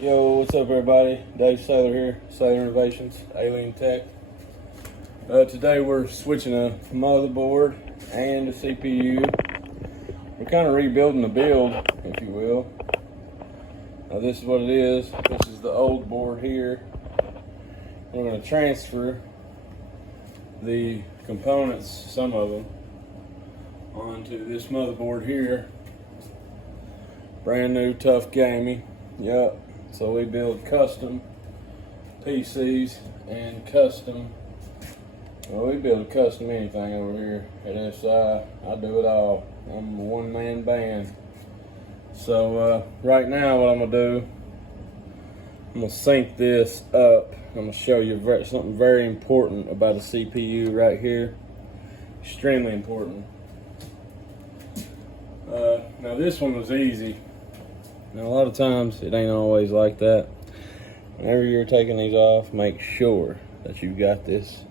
Yo, what's up everybody? Dave Saylor here, Saylor Innovations, Alien Tech. Today we're switching a motherboard and a CPU. We're kind of rebuilding the build, if you will. This is what it is. This is the old board here. We're going to transfer the components, some of them, onto this motherboard here. Brand new, tough gamey. Yup. So we build custom PCs and custom, well, we build custom anything over here at SI. I do it all. I'm a one-man band. So right now what I'm gonna do, I'm gonna sync this up. I'm gonna show you something very important about a CPU right here. Extremely important. Now this one was easy. Now a lot of times it ain't always like that. Whenever you're taking these off, make sure that you've got this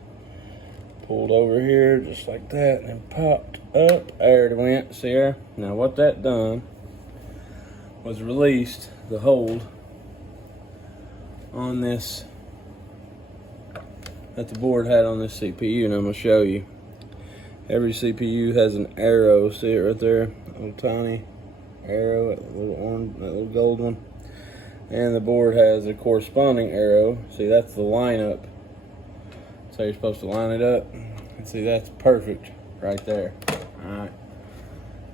pulled over here just like that and then popped up. There it went, see there? Now what that done was released the hold on this that the board had on this CPU, and I'm gonna show you. Every CPU has an arrow, see it right there? A little tiny arrow, that little orange, that little gold one, and the board has a corresponding arrow. See, that's the lineup. That's how you're supposed to line it up. And see, that's perfect right there. All right.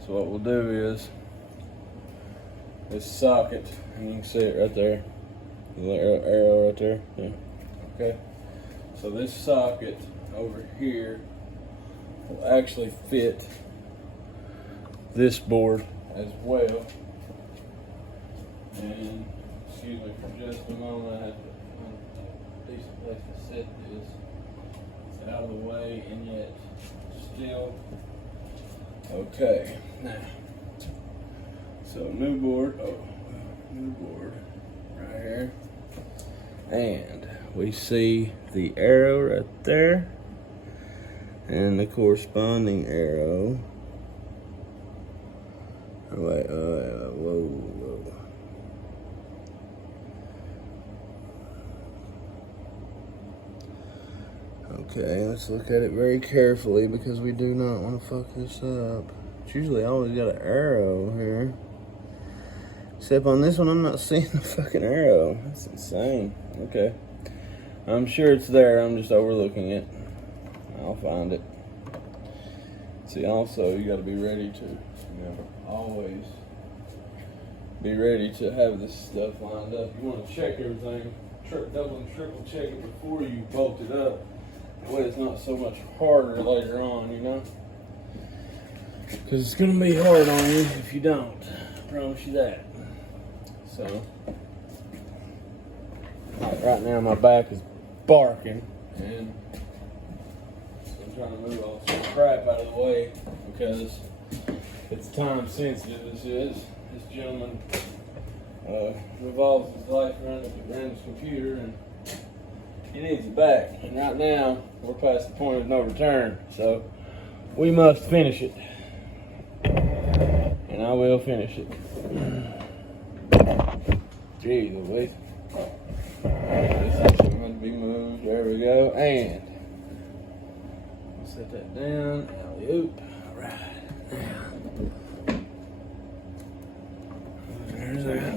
So what we'll do is this socket, and you can see it right there, the little arrow right there. Yeah. Okay. So this socket over here will actually fit this board as well. And excuse me for just a moment, I have to find a decent place to set this. It's out of the way and yet still okay. Now, so new board right here, and we see the arrow right there and the corresponding arrow. Wait, whoa. Okay, let's look at it very carefully because we do not want to fuck this up. It's usually always got an arrow here. Except on this one, I'm not seeing the fucking arrow. That's insane. Okay. I'm sure it's there. I'm just overlooking it. I'll find it. See, also, you got to be ready to, always be ready to have this stuff lined up. You want to check everything, double and triple check it before you bolt it up. That way it's not so much harder later on, because it's going to be hard on you if you don't. I promise you that. So, right now my back is barking, and I'm trying to move all this crap out of the way because it's time sensitive. This gentleman revolves his life around his computer, and he needs it back. And right now we're past the point of no return, so we must finish it, and I will finish it. Jeez Louise. This is going to be moved. There we go. And we'll set that down. Alley-oop. All right. There's that.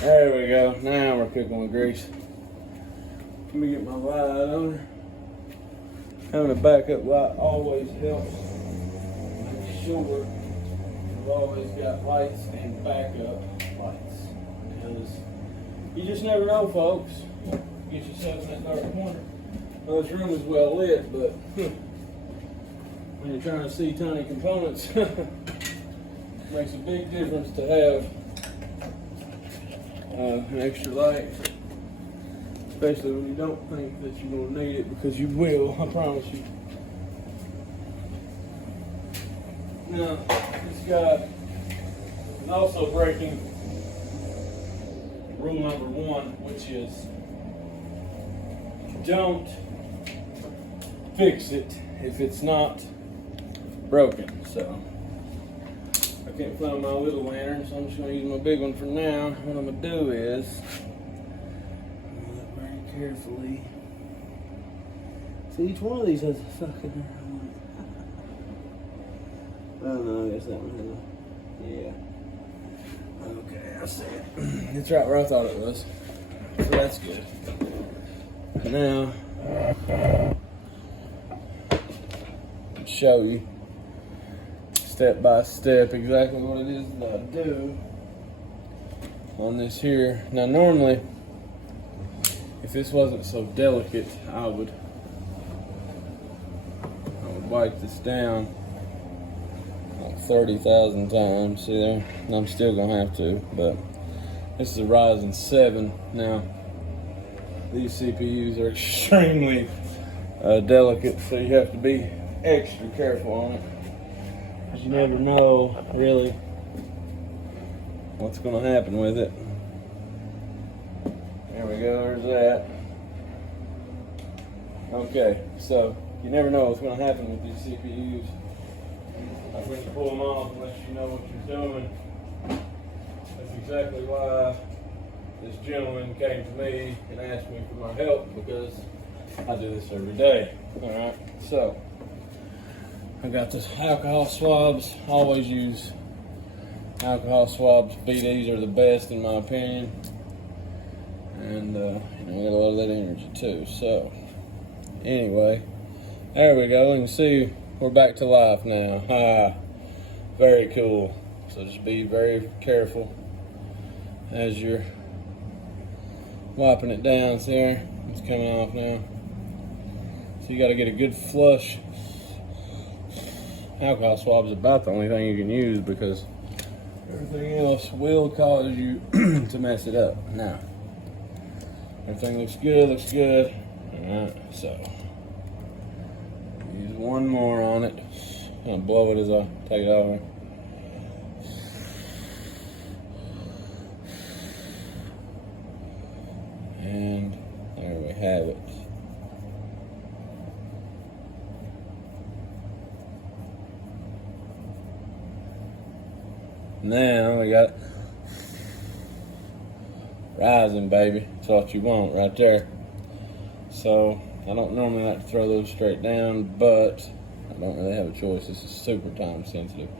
There we go. Now we're cooking with grease. Let me get my light on her. Having a backup light always helps. Make sure you've always got lights and backup lights. Because you just never know, folks. Get yourself in that dark corner. Well, this room is well lit, but when you're trying to see tiny components, it makes a big difference to have an extra light, especially when you don't think that you're going to need it, because you will, I promise you. Now, this guy is also breaking rule number 1, which is don't fix it if it's not broken. So can't find my little lantern, so I'm just going to use my big one for now. What I'm going to do is, look very carefully. See, each one of these has a fucking... Oh no, I guess that one has a... Yeah. Okay, I see it. It's right where I thought it was. So that's good. Now, I'll show you step by step exactly what it is that I do on this here. Now normally, if this wasn't so delicate, I would wipe this down like 30,000 times. See there? And I'm still gonna have to, but this is a Ryzen 7. Now, these CPUs are extremely delicate, so you have to be extra careful on it. Because you never know, really, what's going to happen with it. There we go, there's that. Okay, so you never know what's going to happen with these CPUs. I'm going to pull them off unless you know what you're doing. That's exactly why this gentleman came to me and asked me for my help, because I do this every day. Alright, so I got this alcohol swabs. I always use alcohol swabs. BDs are the best in my opinion. And you know, I got a lot of that energy too. So anyway, there we go. You can see we're back to life now. Very cool. So just be very careful as you're wiping it down. See there? It's coming off now. So you got to get a good flush. Alcohol swab is about the only thing you can use, because everything else will cause you to mess it up. Now, everything looks good, Alright, so use one more on it. I'm gonna blow it as I take it over. And there we have it. Now we got Ryzen, baby. That's what you want right there. So I don't normally like to throw those straight down, but I don't really have a choice. This is super time sensitive.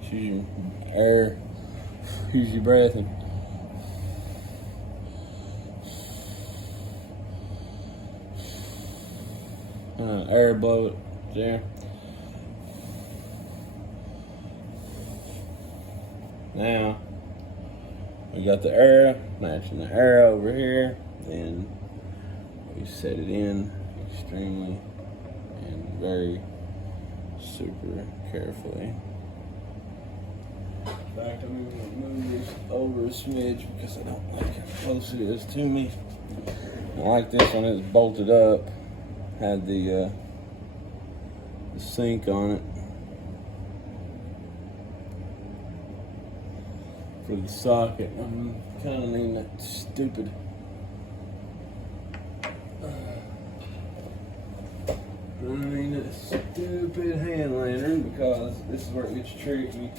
Just use your air, use your breath, and air blow it there. Now we got the arrow, matching the arrow over here, and we set it in extremely and very super carefully. In fact, I'm even going to move this over a smidge because I don't like how close it is to me. I like this one, it's bolted up, had the sink on it for the socket. I'm kind of needing that stupid hand lantern, because this is where it gets tricky.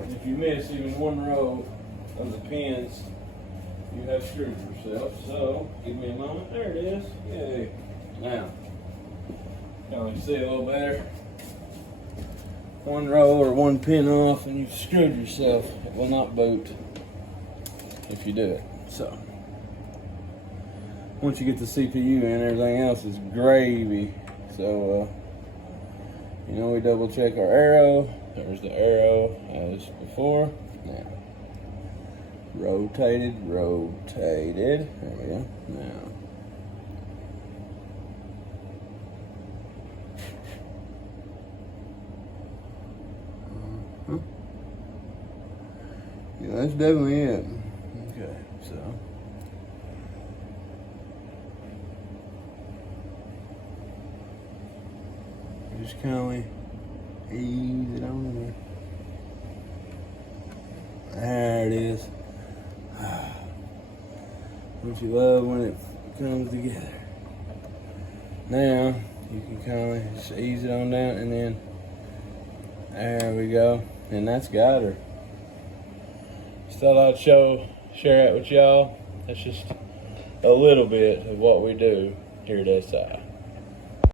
If you miss even one row of the pins, you have screwed yourself. So give me a moment. There it is. Yay. Now, you can see a little better. One row or one pin off and you've screwed yourself. It will not boot if you do it. So once you get the CPU in, everything else is gravy. So you know, we double check our arrow. There's the arrow as before. Now rotated. There we go. Now yeah, that's definitely it. Okay, so just kind of ease it on there. There it is. Don't you love when it comes together? Now you can kind of just ease it on down, and then There we go. And that's got her. Just thought I'd share it with y'all. That's just a little bit of what we do here at SI.